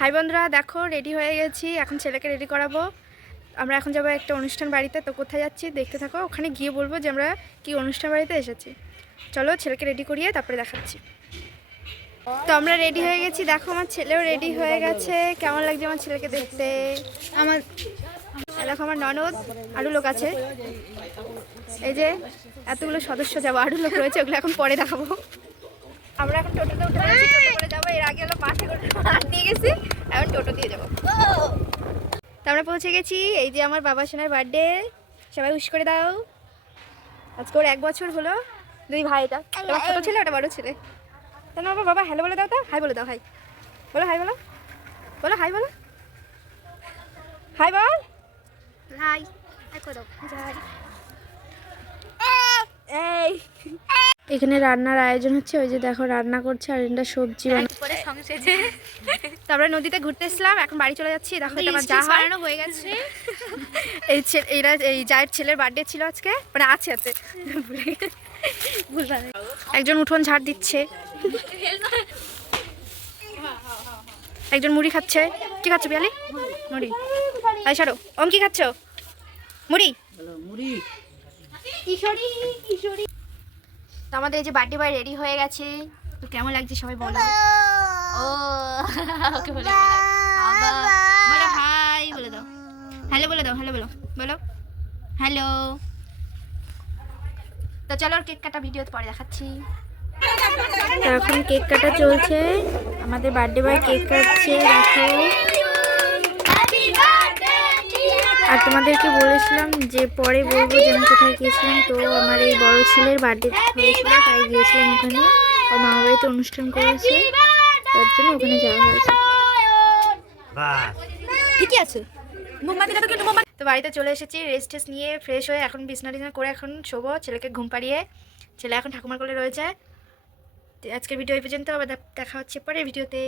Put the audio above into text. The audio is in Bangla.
হাই বন্ধুরা, দেখো রেডি হয়ে গেছি। এখন ছেলেকে রেডি করাবো। আমরা এখন যাবো একটা অনুষ্ঠান বাড়িতে। তো কোথায় যাচ্ছি দেখতে থাকো, ওখানে গিয়ে বলবো যে আমরা কি অনুষ্ঠান বাড়িতে এসেছি। চলো ছেলেকে রেডি করিয়ে তারপরে দেখাচ্ছি। তো আমরা রেডি হয়ে গেছি, দেখো আমার ছেলেও রেডি হয়ে গেছে। কেমন লাগছে আমার ছেলেকে দেখতে? আমার দেখো আমার ননদ, আরও লোক আছে। এই যে এতগুলো সদস্য যাবো, আরও লোক রয়েছে, ওগুলো এখন পরে দেখাবো। আমরা এখন টোটোতে উঠে গেছি, টোটো করে যাবো। এর আগে হলো বাসে করে নিয়ে গেছি, এখন টোটো দিয়ে যাবো। তো আমরা পৌঁছে গেছি। এই যে আমার বাবা সোনার বার্থডে, সবাই উইশ করে দাও। আজকে ওর 1 বছর হলো। দুই ভাই, এটা ছোট ছেলে, ওটা বড় ছেলে। তাই না বাবা? হ্যালো বলে দাও তো, হাই বলে দাও। হাই বলো, হাই বলো, বলো হাই বলো, হাই বল, হাই হাই করে দাও। এই এখানে রান্নার আয়োজন হচ্ছে। ওই যে দেখো রান্না করছে, আর এটা সবজি তারপরে নদীতে ঘুরতে এসলাম, এখন বাড়ি চলে যাচ্ছি। দেখো এটা আমার যা বানানো হয়ে গেছে। এই জায়ের ছেলের বার্থডে ছিল আজকে, মানে আছে একজন উঠোন ঝাড় দিচ্ছে, একজন মুড়ি খাচ্ছে। কি খাচ্ছ পিয়ালি? মুড়ি। তাই সারো, ওম কি খাচ্ছ? মুড়ি। কিশোরী কিশোরী। তো আমাদের এই যে বার্থডে বয় রেডি হয়ে গেছে। তো কেমন লাগছে সবাই বলো। ও ওকে বলে বলো হাই বলে দাও, হ্যালো বলে দাও, হ্যালো বলো, বলো হ্যালো। তো চলো কেক কাটা ভিডিও পরে দেখাচ্ছি। এখন কেক কাটা চলছে, আমাদের বার্থডে বয় কেক কাটছে। দেখো, আর তোমাদেরকে বলেছিলাম যে পরে বলবো যে আমি কোথায় গিয়েছিলাম। তো আমার এই বড় ছেলের বার্থডে হয়েছিল, তাই গিয়েছিলাম ওখানে। ওর মামা বাড়িতে অনুষ্ঠান করেছে, তার জন্য ওখানে যাওয়া হয়েছে। ঠিকই আছে। তো বাড়িতে চলে এসেছি, রেস্ট টেস্ট নিয়ে ফ্রেশ হয়ে এখন বিছনা টিছনা করে এখন শোবো। ছেলেকে ঘুম পাড়িয়ে, ছেলে এখন ঠাকুমার কোলে রয়েছে। আজকের ভিডিও এই পর্যন্ত, আবার দেখা হচ্ছে পরের ভিডিওতে।